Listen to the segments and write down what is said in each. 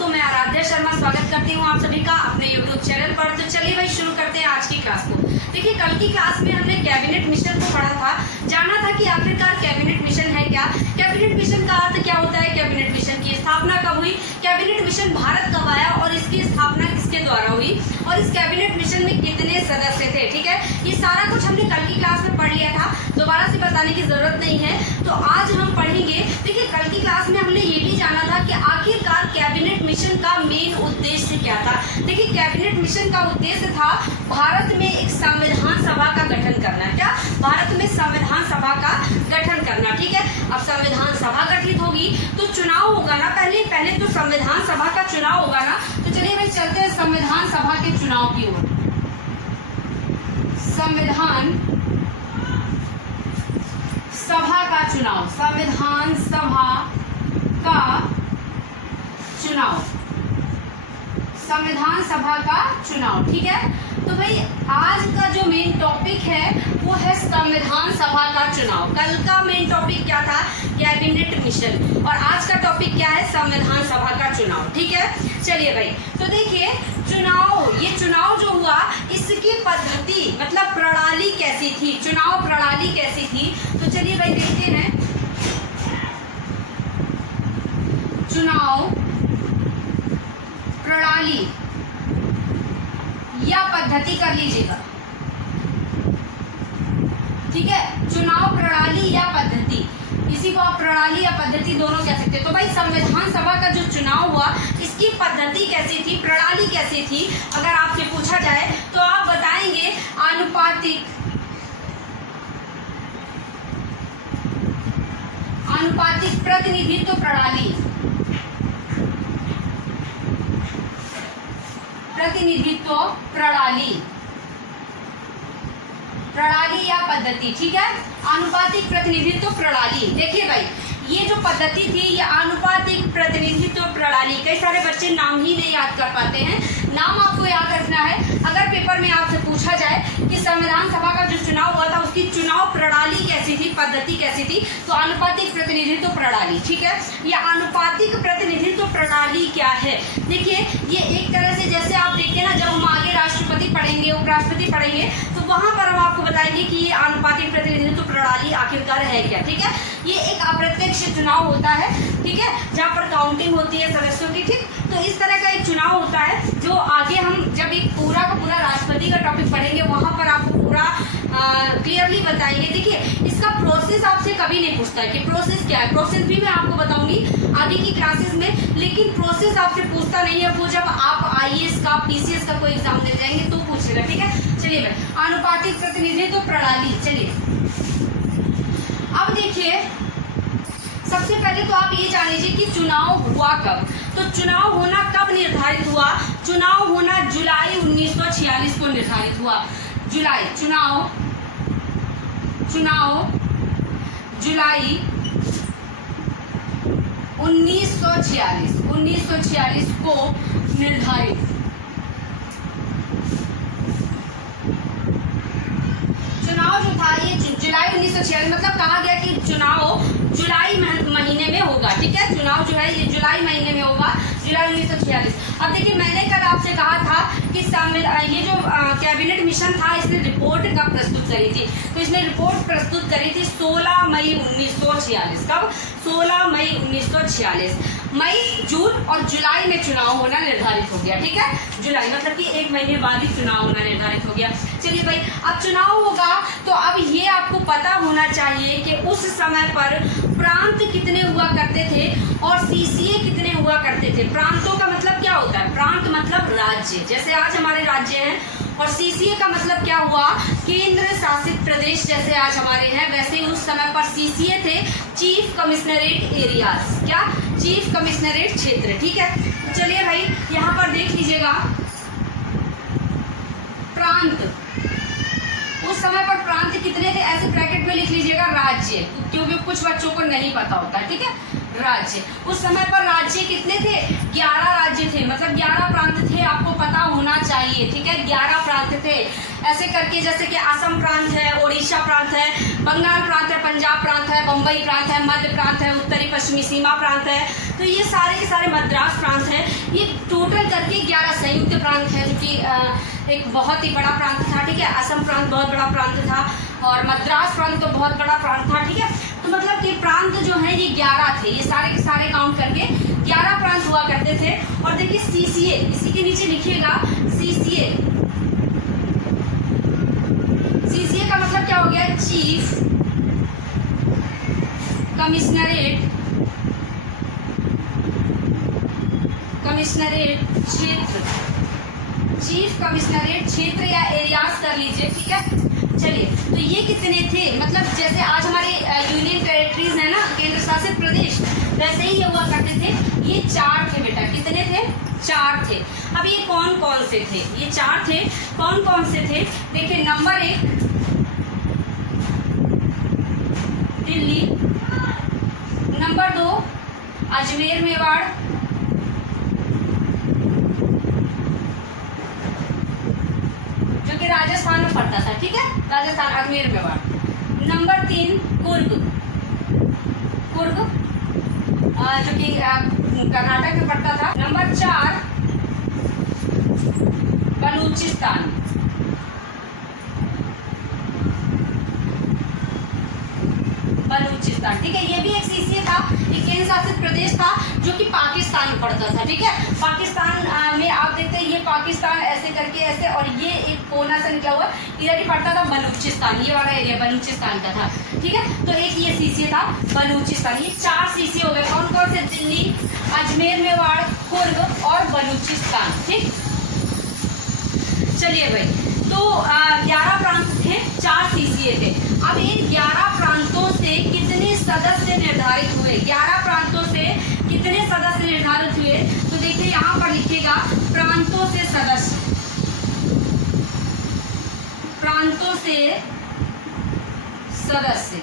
दोस्तों, मैं आराध्या शर्मा स्वागत करती हूँ आप सभी का अपने YouTube चैनल पर। तो चलिए भाई शुरू करते हैं आज की क्लास को। देखिए, कल की क्लास में हमने कैबिनेट मिशन को पढ़ा था, जाना था कि आखिरकार कैबिनेट मिशन है क्या, कैबिनेट मिशन का अर्थ क्या होता है, कैबिनेट मिशन की स्थापना कब हुई, कैबिनेट मिशन भारत कब आया और इसकी स्थापना किसके द्वारा हुई और इस कैबिनेट मिशन में कितने सदस्य थे। ठीक है, ये सारा कुछ हमने कल की क्लास में पढ़ लिया था, दोबारा से बताने की जरूरत नहीं है। तो आज हम पढ़ेंगे। देखिए, कल की क्लास में हमने ये भी जाना था कि आखिरकार कैबिनेट मिशन का मेन उद्देश्य क्या था। देखिए, कैबिनेट मिशन का उद्देश्य था भारत में एक संविधान सभा का गठन करना। क्या? भारत में संविधान सभा का गठन करना। ठीक है, अब संविधान सभा गठित होगी तो चुनाव होगा ना, पहले तो संविधान सभा का चुनाव होगा ना। तो चलिए भाई चलते हैं संविधान सभा के चुनाव की ओर। संविधान सभा का चुनाव, संविधान सभा का चुनाव, संविधान सभा का चुनाव। ठीक है, तो भाई आज का जो मेन टॉपिक है वो है संविधान सभा का चुनाव। कल का मेन टॉपिक क्या था? Cabinet mission. और आज का टॉपिक क्या है? संविधान सभा का चुनाव। ठीक है, चलिए भाई, तो देखिए चुनाव, ये चुनाव जो हुआ इसकी पद्धति मतलब प्रणाली कैसी थी, चुनाव प्रणाली कैसी थी। तो चलिए भाई देखते हैं चुनाव प्रणाली या पद्धति कर लीजिएगा। ठीक है, चुनाव प्रणाली या पद्धति, इसी को आप प्रणाली या पद्धति दोनों कह सकते हैं। तो भाई संविधान सभा का जो चुनाव हुआ इसकी पद्धति कैसी थी, प्रणाली कैसी थी, अगर आपसे पूछा जाए तो आप बताएंगे आनुपातिक प्रतिनिधित्व प्रणाली, प्रतिनिधित्व प्रणाली, प्रणाली या पद्धति। ठीक है, आनुपातिक प्रतिनिधित्व प्रणाली। देखिए भाई, ये जो पद्धति थी ये आनुपातिक प्रतिनिधित्व प्रणाली। कई सारे बच्चे नाम ही नहीं याद कर पाते हैं, नाम आपको याद रखना है। अगर पेपर में आपसे पूछा जाए कि संविधान सभा का जो चुनाव हुआ था उसकी चुनाव प्रणाली कैसी थी, पद्धति कैसी थी, तो आनुपातिक प्रतिनिधित्व प्रणाली। ठीक है, ये आनुपातिक प्रतिनिधित्व प्रणाली क्या है? देखिए, ये एक तरह से जैसे आप देखते हैं ना, जब हम आगे राष्ट्रपति पढ़ेंगे, उपराष्ट्रपति पढ़ेंगे, तो वहां पर हम आपको बताएंगे कि ये आनुपातिक प्रतिनिधित्व प्रणाली आखिरकार है क्या। ठीक है, ये एक अप्रत्यक्ष चुनाव होता है। ठीक है, जहाँ पर काउंटिंग होती है सदस्यों की। ठीक, तो इस तरह का एक चुनाव होता है जो आगे हम जब एक पूरा का पूरा राष्ट्रपति का टॉपिक पढ़ेंगे वहां पर आपको पूरा क्लियरली बताएंगे। देखिए, इसका प्रोसेस आपसे कभी नहीं पूछता है कि प्रोसेस क्या है, प्रोसेस भी मैं आपको बताऊंगी आगे की क्लासेस में, लेकिन प्रोसेस आपसे पूछता नहीं है। वो जब आप IAS का, PCS का कोई एग्जाम दे जाएंगे तो पूछेगा। ठीक है, चलिए भाई, आनुपातिक प्रतिनिधित्व प्रणाली। चलिए अब देखिए, सबसे पहले तो आप ये जान लीजिए कि चुनाव हुआ कब। तो चुनाव होना कब निर्धारित हुआ? चुनाव होना जुलाई 1946 को निर्धारित हुआ। जुलाई, चुनाव जुलाई 1946 को निर्धारित। चुनाव जो था ये जुलाई 1946, मतलब कहा गया कि चुनाव जुलाई महीने में होगा। ठीक है, चुनाव जो है ये जुलाई महीने में होगा, जुलाई 1946। अब देखिए, मैंने कल आपसे कहा था कि ये जो कैबिनेट मिशन था इसने रिपोर्ट कब प्रस्तुत करी थी। तो इसने रिपोर्ट प्रस्तुत करी थी 16 मई 1946। कब? 16 मई 1946। मई, जून और जुलाई में चुनाव होना निर्धारित हो गया। ठीक है, जुलाई मतलब कि एक महीने बाद ही चुनाव होना निर्धारित हो गया। चलिए भाई, अब चुनाव होगा तो अब ये आपको पता होना चाहिए कि उस समय पर प्रांत कितने हुआ करते थे और CCA कितने हुआ करते थे। प्रांतों का मतलब क्या होता है? प्रांत मतलब राज्य, जैसे आज हमारे राज्य हैं, और CCA का मतलब क्या हुआ? केंद्र शासित प्रदेश। जैसे आज हमारे हैं वैसे ही उस समय पर CCA थे, चीफ कमिश्नरेट एरियाज। क्या? चीफ कमिश्नरेट क्षेत्र। ठीक है, चलिए भाई यहाँ पर देख लीजिएगा, प्रांत, उस समय पर प्रांत कितने थे? ऐसे ब्रैकेट में लिख लीजिएगा राज्य, क्योंकि कुछ बच्चों को नहीं पता होता है। ठीक है, राज्य, उस समय पर राज्य कितने थे? 11 राज्य थे, मतलब 11 प्रांत थे, आपको पता होना चाहिए। ठीक है, 11 प्रांत थे। ऐसे करके जैसे कि असम प्रांत है, ओडिशा प्रांत है, बंगाल प्रांत है, पंजाब प्रांत है, बम्बई प्रांत है, मध्य प्रांत है, उत्तरी पश्चिमी सीमा प्रांत है, तो ये सारे के सारे मद्रास प्रांत है। ये टोटल करके 11 संयुक्त प्रांत है, जो कि एक बहुत ही बड़ा प्रांत था, ठीक है। असम प्रांत बहुत बड़ा प्रांत था और मद्रास प्रांत तो बहुत बड़ा प्रांत था, ठीक है। तो मतलब कि प्रांत जो है ये 11 थे, ये सारे के सारे काउंट करके 11 प्रांत हुआ करते थे। और देखिए सीसीए, इसी के नीचे लिखिएगा सीसीए। सीसीए का मतलब क्या हो गया? चीफ कमिश्नरेट, कमिश्नरेट क्षेत्र, चीफ कमिश्नरेट क्षेत्र या एरियाज कर लीजिए, ठीक है। चलिए, तो ये कितने थे? मतलब जैसे आज हमारे यूनियन टेरिटरीज है ना, केंद्र शासित प्रदेश, वैसे ही ये हुआ करते थे। ये 4 थे बेटा, कितने थे? 4 थे। अब ये कौन कौन से थे? ये 4 थे, कौन कौन से थे? देखिए, नंबर 1 दिल्ली, नंबर 2 अजमेर मेवाड़, जो कि राजस्थान में पड़ता था, ठीक है, राजस्थान अजमेर मेवाड़। नंबर 3 कुर्ग, कुर्ग जो कि कर्नाटक में पड़ता था। नंबर 4 बलूचिस्तान, बलूचिस्तान, ठीक है। ये भी एक सीसीए था, एक केंद्र शासित प्रदेश था, जो कि पाकिस्तान में पड़ता था, ठीक है। पाकिस्तान में आप देखते हैं, ये पाकिस्तान ऐसे करके ऐसे, और ये एक कोना से निकला हुआ इधर ही पड़ता था बलूचिस्तान, ये वाला एरिया बलूचिस्तान का था, ठीक है। तो एक ये सीसीए था बलूचिस्तान। ये 4 सीसीए हो गए, कौन कौन से? दिल्ली, अजमेर मेवाड़, कुर्ग और बलूचिस्तान, ठीक। चलिए भाई, तो 11 प्रांत थे, 4 सीसीए थे। अब इन 11 प्रांतों से कितने सदस्य निर्धारित हुए? 11 प्रांतों से कितने सदस्य निर्धारित हुए? तो देखिए यहाँ पर लिखिएगा प्रांतों से सदस्य, प्रांतों से सदस्य।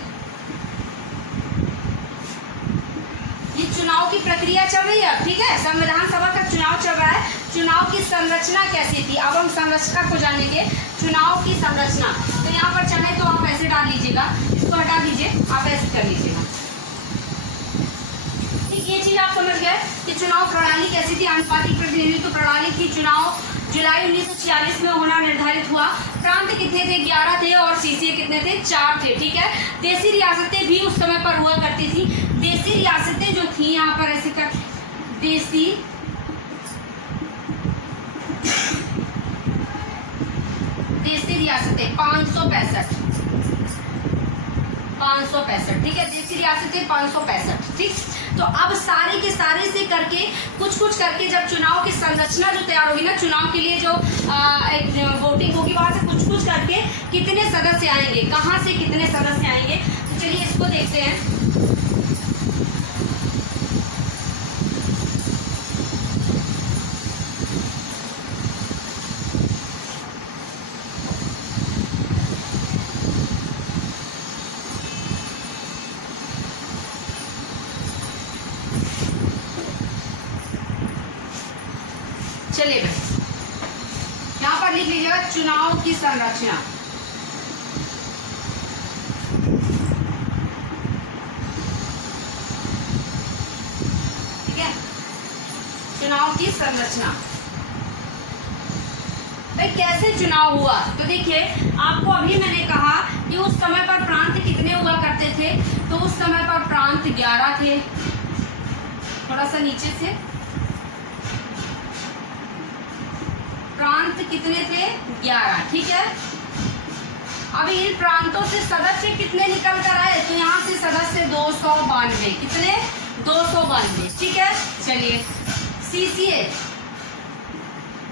ये चुनाव की प्रक्रिया चल रही है, ठीक है। संविधान सभा का चुनाव चल रहा है। चुनाव की संरचना कैसी थी? अब हम संरचना को जानेंगे। चुनाव की संरचना, तो यहाँ पर चाहे तो आप ऐसे डाल लीजिएगा, इसको हटा दीजिए, आप ऐसे कर लीजिएगा, ठीक। ये चीज आप समझ गए कि चुनाव प्रणाली कैसी थी? आनुपातिक प्रतिनिधित्व प्रणाली थी। चुनाव जुलाई 1946 में होना निर्धारित हुआ। प्रांत कितने थे? 11 थे। और सीसीए कितने थे? 4 थे, ठीक है। देशी रियासतें भी उस समय पर हुआ करती थी। देशी रियासतें जो थी, यहाँ पर ऐसे कर, देशी रियासतें 565, 565, ठीक है। देशी रियासतें 565, ठीक। तो अब सारे के सारे से करके कुछ कुछ करके जब चुनाव की संरचना जो तैयार होगी ना, चुनाव के लिए जो एक वोटिंग होगी, वहां से कुछ कुछ करके कितने सदस्य आएंगे, कहाँ से कितने सदस्य आएंगे। तो चलिए इसको देखते हैं। चलिए यहाँ पर लिख लीजिएगा चुनाव की संरचना, ठीक है। चुनाव की संरचना, भाई कैसे चुनाव हुआ? तो देखिए, आपको अभी मैंने कहा कि उस समय पर प्रांत कितने हुआ करते थे। तो उस समय पर प्रांत 11 थे, थोड़ा सा नीचे से, प्रांत कितने थे? 11, ठीक है। अब इन प्रांतों से सदस्य कितने निकल कर आए? तो यहाँ से सदस्य 292, कितने? 292, ठीक है। चलिए, सीसीए,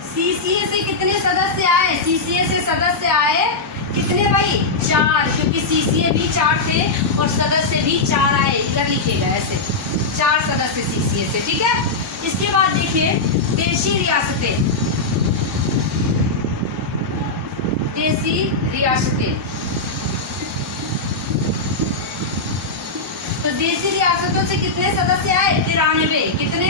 सीसीए से कितने सदस्य आए? सीसीए से सदस्य आए कितने भाई? 4, क्योंकि सीसीए भी 4 थे और सदस्य भी 4 आए। इधर लिखिएगा ऐसे, 4 सदस्य सीसीए से, ठीक है। इसके बाद देखिए देशी रियासतें, देशी रियासतें, तो देशी रियासतों से कितने सदस्य आए? 93, कितने?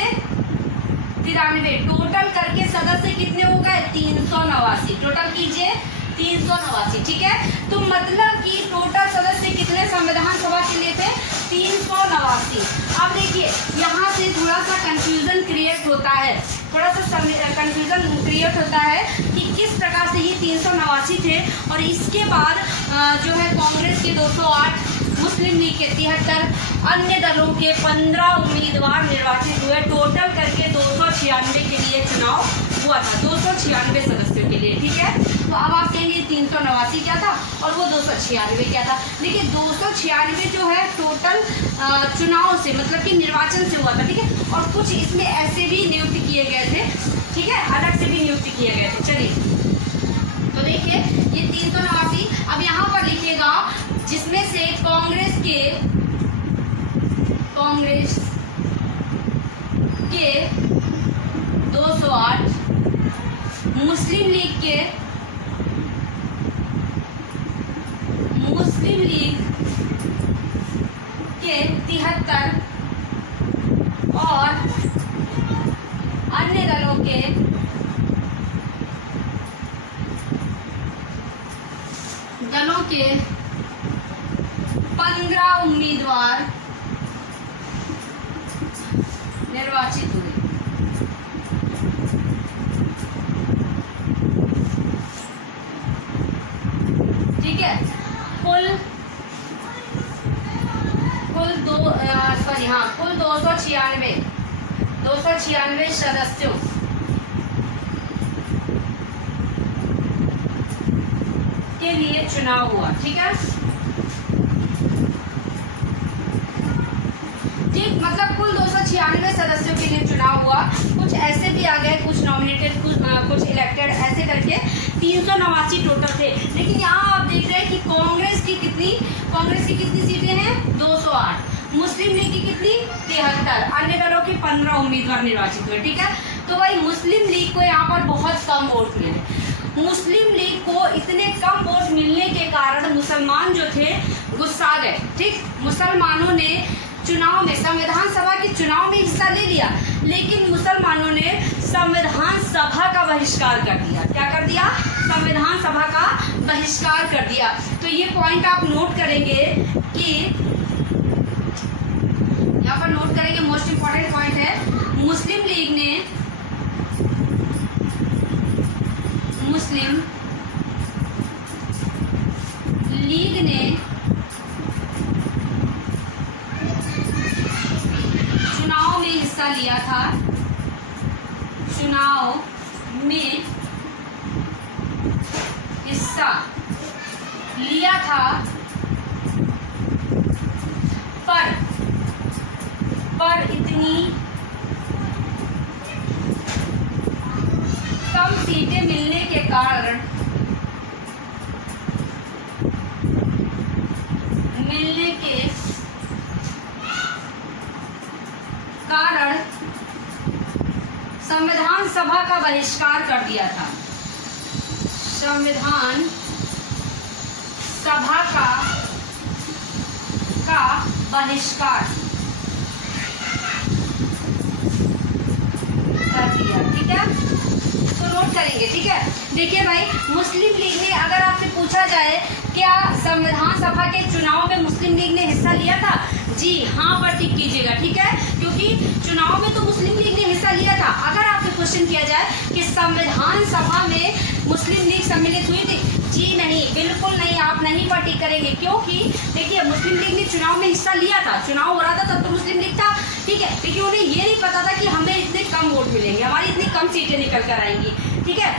93। टोटल करके सदस्य कितने हो गए? 389। टोटल कीजिए 389, ठीक है। तो मतलब कि टोटल सदस्य कितने संविधान सभा के लिए थे? 389। अब देखिए यहाँ से थोड़ा सा कंफ्यूजन क्रिएट होता है, थोड़ा सा कंफ्यूजन क्रिएट होता है कि किस प्रकार से ये 389 थे और इसके बाद जो है कांग्रेस के 208, मुस्लिम लीग के 73, अन्य दलों के 15 उम्मीदवार निर्वाचित हुए। टोटल करके 296 के लिए चुनाव हुआ था, 296 सदस्यों के लिए, ठीक है। तो अब आप कहेंगे 389 क्या था और वो 296 क्या था। देखिए 296 जो है टोटल चुनाव से मतलब कि निर्वाचन से हुआ था, ठीक है। और कुछ इसमें ऐसे भी नियुक्त किए गए थे, ठीक है, अलग से भी नियुक्त किए गए थे। चलिए तो देखिए ये 389, अब यहाँ पर लिखिएगा जिसमें से कांग्रेस के 208, मुस्लिम लीग के 73 और अन्य दलों के 15 उम्मीदवार निर्वाचित हुए। ठीक है, कुल 296 सदस्यों के लिए चुनाव हुआ, ठीक है। ठीक, मतलब कुल 296 सदस्यों के लिए चुनाव हुआ। कुछ ऐसे भी आ गए, कुछ नॉमिनेटेड, कुछ इलेक्टेड, ऐसे करके 389 टोटल थे। लेकिन यहाँ आप देख रहे हैं कि कांग्रेस की कितनी सीटें हैं, 208, मुस्लिम लीग की कितनी, 73, अन्य दलों के 15 उम्मीदवार निर्वाचित हुए, ठीक है। तो भाई मुस्लिम लीग को यहाँ पर बहुत कम वोट मिले। मुस्लिम लीग को इतने कम वोट मिलने के कारण मुसलमान जो थे गुस्सा गए, ठीक। मुसलमानों ने चुनाव में, संविधान सभा के चुनाव में हिस्सा ले लिया, लेकिन मुसलमानों ने संविधान सभा का बहिष्कार कर दिया। क्या कर दिया? संविधान सभा का बहिष्कार कर दिया। तो ये पॉइंट आप नोट करेंगे कि यहाँ पर नोट करेंगे, मोस्ट इंपॉर्टेंट पॉइंट है, मुस्लिम लीग ने चुनाव में हिस्सा लिया था, चुनाव में हिस्सा लिया था, पर इतनी कम सीटें मिलने के कारण संविधान सभा का बहिष्कार कर दिया था। संविधान सभा का बहिष्कार कर दिया, ठीक है। तो नोट करेंगे, ठीक है। देखिए भाई, मुस्लिम लीग ने, अगर आपसे पूछा जाए क्या संविधान सभा के चुनाव में मुस्लिम लीग ने हिस्सा लिया था, जी हाँ पर टिक कीजिएगा, ठीक है, क्योंकि चुनाव में तो मुस्लिम लीग ने हिस्सा लिया था। अगर आपसे क्वेश्चन किया जाए कि संविधान सभा में मुस्लिम लीग सम्मिलित हुई थी, जी नहीं, बिल्कुल नहीं, आप नहीं पर टिक करेंगे, क्योंकि देखिए मुस्लिम लीग ने चुनाव में हिस्सा लिया था, चुनाव हो रहा था तब तो मुस्लिम लीग था, ठीक है, लेकिन उन्हें ये नहीं पता था कि हमें इतने कम वोट मिलेंगे, हमारी इतनी कम सीटें निकल कर आएंगी, ठीक है,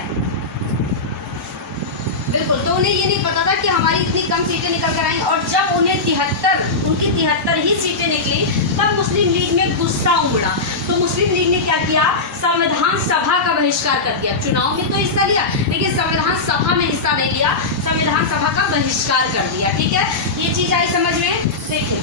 बिल्कुल। तो उन्हें ये नहीं पता था कि हमारी इतनी कम सीटें निकल कर आएंगी, और जब उन्हें 73 ही सीटें निकली, तब मुस्लिम लीग में गुस्सा उमड़ा। तो मुस्लिम लीग ने क्या किया, संविधान सभा का बहिष्कार कर दिया। चुनाव में तो हिस्सा लिया, लेकिन संविधान सभा में हिस्सा नहीं लिया, संविधान सभा का बहिष्कार कर दिया, ठीक है। ये चीज आई समझ में। देखिए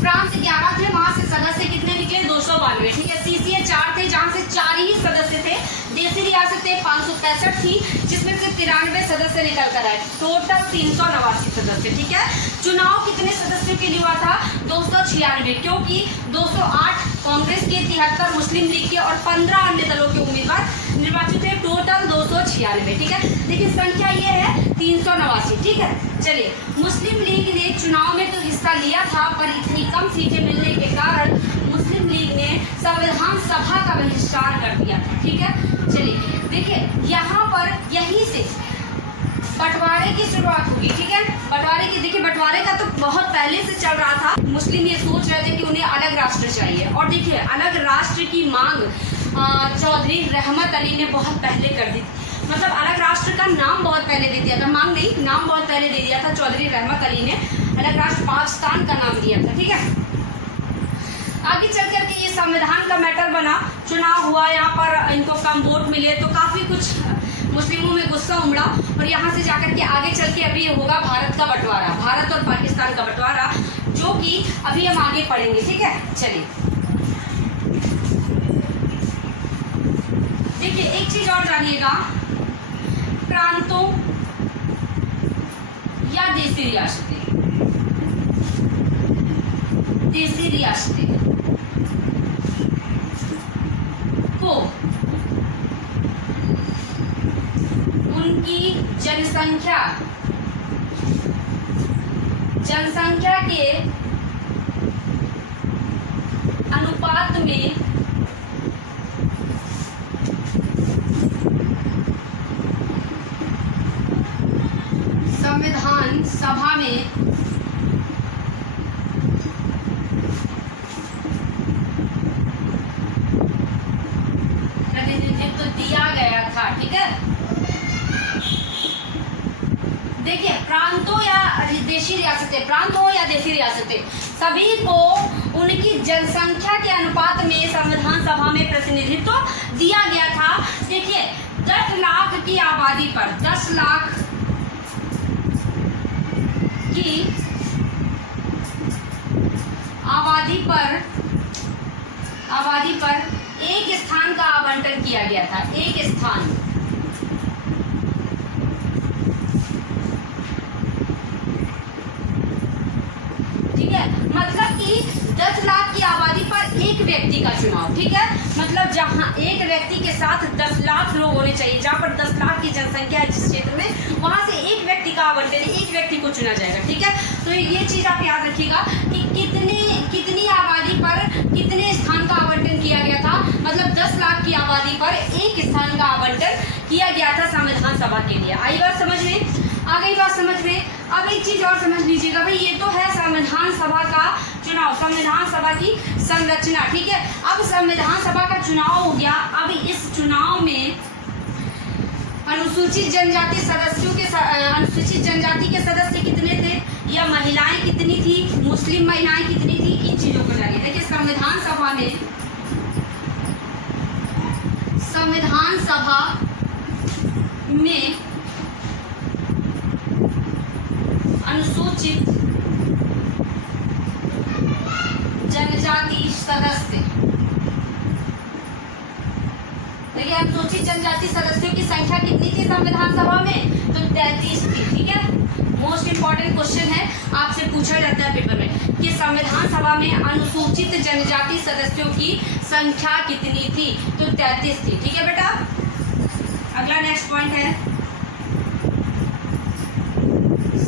फ्रांस 11 थे, वहां से सदस्य कितने निकले, 292, ठीक है। सीसीए 4 थे, जहां से 4 ही सदस्य थे। देसी रियासतें 565 थी, जिसमें से 93 सदस्य निकल कर आए, टोटल 389 सदस्य, ठीक है। चुनाव कितने सदस्यों के लिए हुआ था, 296, क्योंकि 208 कांग्रेस के, 73 मुस्लिम लीग के और 15 अन्य दलों के उम्मीदवार निर्वाचित थे, टोटल 296, ठीक है। लेकिन संख्या ये है 389, ठीक है। चलिए, मुस्लिम लीग ने चुनाव में तो हिस्सा लिया था, पर इतनी कम सीटें मिलने के कारण मुस्लिम लीग ने ने संविधान सभा का बहिष्कार कर दिया था। ठीक है, चलिए देखिए यहाँ पर यहीं से बंटवारे की शुरुआत होगी। ठीक है, बंटवारे की, देखिए बंटवारे का तो बहुत पहले से चल रहा था। मुस्लिम ये सोच रहे थे कि उन्हें अलग राष्ट्र चाहिए, और देखिए अलग राष्ट्र की मांग चौधरी रहमत अली ने बहुत पहले कर दी थी। मतलब अलग राष्ट्र का नाम बहुत पहले दे दिया था, मांग नहीं, नाम बहुत पहले दे दिया था चौधरी रहमत अली ने। अलग राष्ट्र पाकिस्तान का नाम दिया था। ठीक है, आगे चल करके ये संविधान का मैटर बना, चुनाव हुआ, यहाँ पर इनको कम वोट मिले तो काफ़ी कुछ मुस्लिमों में गुस्सा उमड़ा, और यहाँ से जाकर के आगे चल के अभी होगा भारत का बंटवारा, भारत और पाकिस्तान का बंटवारा, जो कि अभी हम आगे पढ़ेंगे। ठीक है, चलिए देखिए एक चीज और जानिएगा, प्रांतों या देसी रियासतें, देसी रियासतें को उनकी जनसंख्या के अनुपात में संविधान सभा में प्रतिनिधित्व दिया गया था। ठीक है, देखिए प्रांतों या देशी रियासतें, प्रांत हो या देशी रियासतें, सभी को उनकी जनसंख्या के अनुपात में संविधान सभा में प्रतिनिधित्व दिया गया था। देखिए 10 लाख की आबादी पर, 10 लाख की आबादी पर एक स्थान का आवंटन किया गया था, एक स्थान। ठीक है, मतलब कि 10 लाख की आबादी पर एक व्यक्ति का चुनाव। ठीक है, मतलब जहां एक व्यक्ति के साथ 10 लाख लोग होने चाहिए, जहां पर 10 लाख की जनसंख्या है जिस क्षेत्र में, वहां से एक व्यक्ति का आवंटन, एक व्यक्ति को चुना जाएगा। ठीक है, तो ये चीज आप याद रखिएगा कि कितनी आबादी पर कितने स्थान का आवंटन किया गया था। मतलब 10 लाख की आबादी पर एक स्थान का आवंटन किया गया था संविधान सभा के लिए। आई बात समझ में? आ गई बात समझ में? अब एक चीज और समझ लीजिएगा भाई, ये तो है संविधान सभा का चुनाव, संविधान सभा की संरचना। ठीक है, अब संविधान सभा का चुनाव हो गया। अब इस चुनाव में अनुसूचित जनजाति सदस्यों के, अनुसूचित जनजाति के सदस्य कितने थे, या महिलाएं कितनी थी, मुस्लिम महिलाएं कितनी थी, इन चीजों को जानिए। देखिए संविधान सभा में अनुसूचित जनजाति सदस्य, देखिए अनुसूचित जनजाति सदस्यों की संख्या कितनी थी संविधान सभा में? तो 33 थी। ठीक है, मोस्ट इंपॉर्टेंट क्वेश्चन है, आपसे पूछा जाता है पेपर में कि संविधान सभा में अनुसूचित जनजाति सदस्यों की संख्या कितनी थी? तो 33 थी। ठीक है बेटा, अगला नेक्स्ट पॉइंट है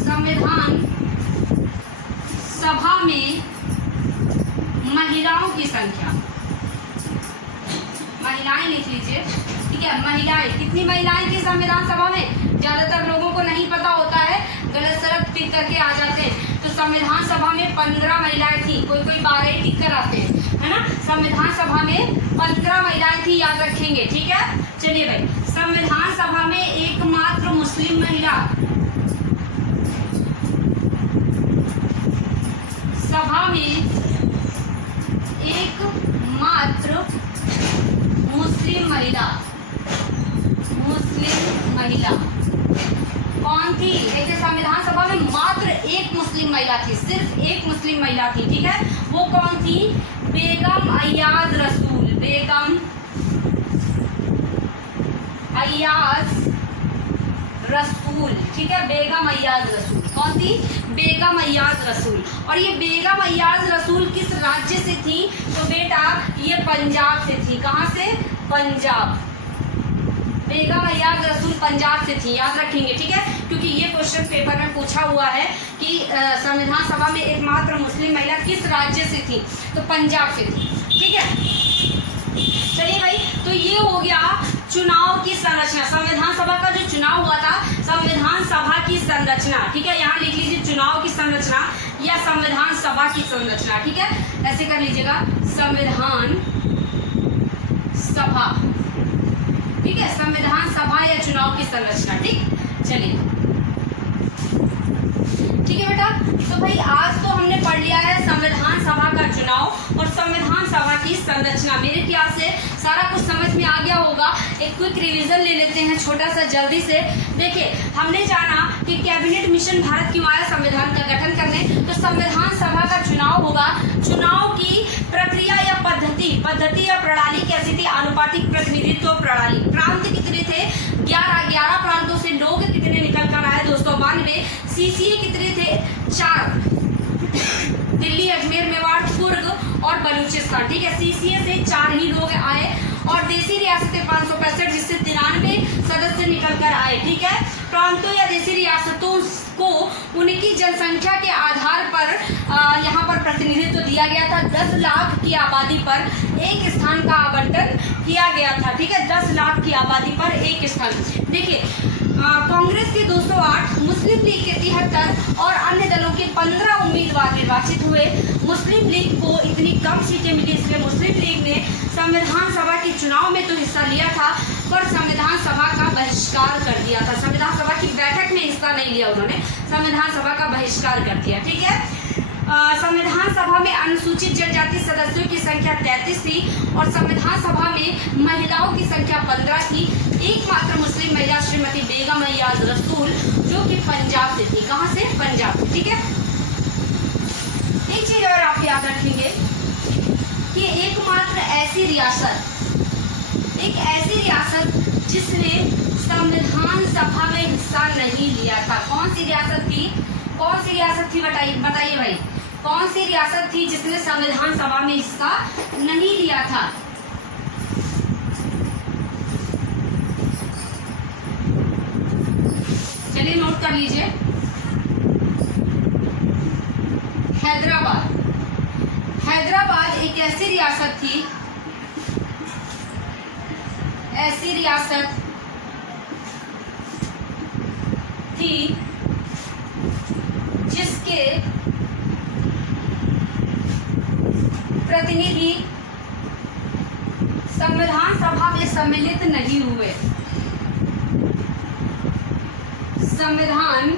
संविधान सभा में महिलाओं की संख्या। महिलाएं लिख लीजिए। ठीक है, महिलाएं कितनी महिलाएं थी संविधान सभा में? ज्यादातर लोगों को नहीं पता होता है, गलत सलत टिक करके आ जाते हैं। तो संविधान सभा में 15 महिलाएं थी, कोई 12 टिक कर आते हैं, है ना। संविधान सभा में 15 महिलाएं थी, याद रखेंगे। ठीक है, चलिए भाई, संविधान सभा में एकमात्र मुस्लिम महिला, सभा में एकमात्र मुस्लिम महिला कौन थी? देखिए संविधान सभा में मात्र एक मुस्लिम महिला थी, सिर्फ एक मुस्लिम महिला थी। ठीक है, वो कौन थी? बेगम अय्याज रसूल। बेगम अय्याज रसूल। ठीक है, बेगम अय्याज रसूल कौन थी? बेगम अय्याज रसूल। और ये बेगम अय्याज रसूल किस राज्य से थी? तो बेटा ये पंजाब से थी। कहाँ से? पंजाब। बेगम अय्याज रसूल पंजाब से थी, याद रखेंगे। ठीक है, क्योंकि ये क्वेश्चन पेपर में पूछा हुआ है कि संविधान सभा में एकमात्र मुस्लिम महिला किस राज्य से थी? तो पंजाब से थी। ठीक है, संरचना, संविधान सभा का जो चुनाव हुआ था, संविधान सभा की संरचना, ठीक है, यहाँ लिख लीजिए चुनाव की संरचना या संविधान सभा की संरचना, ठीक है, ऐसे कर लीजिएगा संविधान सभा, ठीक है, संविधान सभा या चुनाव की संरचना। ठीक, चलिए ठीक है बेटा। तो भाई आज तो हमने पढ़ लिया है संविधान सभा का चुनाव और संविधान सभा की संरचना। मेरे ख्याल से सारा कुछ समझ में आ गया होगा। एक क्विक रिवीजन ले लेते हैं छोटा सा जल्दी से। देखिए, हमने जाना कि कैबिनेट मिशन भारत क्यों आया संविधान का गठन करने, तो संविधान सभा का चुनाव होगा। चुनाव की प्रक्रिया या पद्धति या प्रणाली कैसी थी? आनुपातिक प्रतिनिधित्व प्रणाली। प्रांत कितने थे? 11 प्रांतों से लोग कितने निकल कर आए? 292। सीसीए कितने थे? 4, दिल्ली, अजमेर, मेवाड़, कुर्ग और बलूचिस्तान, ठीक है, सीसीए से 4 ही लोग आए। और देसी रियासतें 565, जिससे 93 सदस्य निकल कर आए, ठीक है। प्रांतों या देसी रियासतों को उनकी जनसंख्या के आधार पर यहाँ पर प्रतिनिधित्व दिया गया था। 10 लाख की आबादी पर एक स्थान का आवंटन किया गया था, ठीक है, 10 लाख की आबादी पर एक स्थान। देखिए, कांग्रेस के 208, मुस्लिम लीग के 73 और अन्य दलों के 15 उम्मीदवार निर्वाचित हुए। मुस्लिम लीग को इतनी कम सीटें मिली, इसलिए मुस्लिम लीग ने संविधान सभा के चुनाव में तो हिस्सा लिया था, पर संविधान सभा का बहिष्कार कर दिया था। संविधान सभा की बैठक में हिस्सा नहीं लिया उन्होंने, संविधान सभा का बहिष्कार कर दिया, ठीक है। संविधान सभा में अनुसूचित जनजाति सदस्यों की संख्या 33 थी और संविधान सभा में महिलाओं की संख्या 15 थी। एकमात्र मुस्लिम महिला श्रीमती बेगम अय्याज रसूल, जो कि पंजाब से थी। कहाँ से? पंजाब से, ठीक है। एक चीज और आप याद रखेंगे कि एकमात्र ऐसी रियासत जिसने संविधान सभा में हिस्सा नहीं लिया था, कौन सी रियासत थी? कौन सी रियासत थी? बताइए भाई, कौन सी रियासत थी जिसने संविधान सभा में हिस्सा नहीं लिया था? चलिए नोट कर लीजिए, हैदराबाद। हैदराबाद एक ऐसी रियासत थी जिसके प्रतिनिधि संविधान सभा में सम्मिलित नहीं हुए। संविधान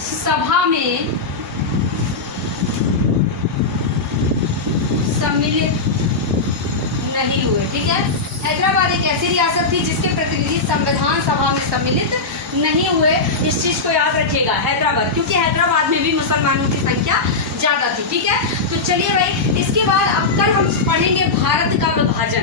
सभा में सम्मिलित नहीं हुए, ठीक है। हैदराबाद एक ऐसी रियासत थी जिसके प्रतिनिधि संविधान सभा में सम्मिलित नहीं हुए। इस चीज को याद रखिएगा, हैदराबाद, क्योंकि हैदराबाद में भी मुसलमानों की संख्या ज्यादा थी, ठीक है। तो चलिए भाई, इसके बाद अब कल हम पढ़ेंगे भारत का विभाजन।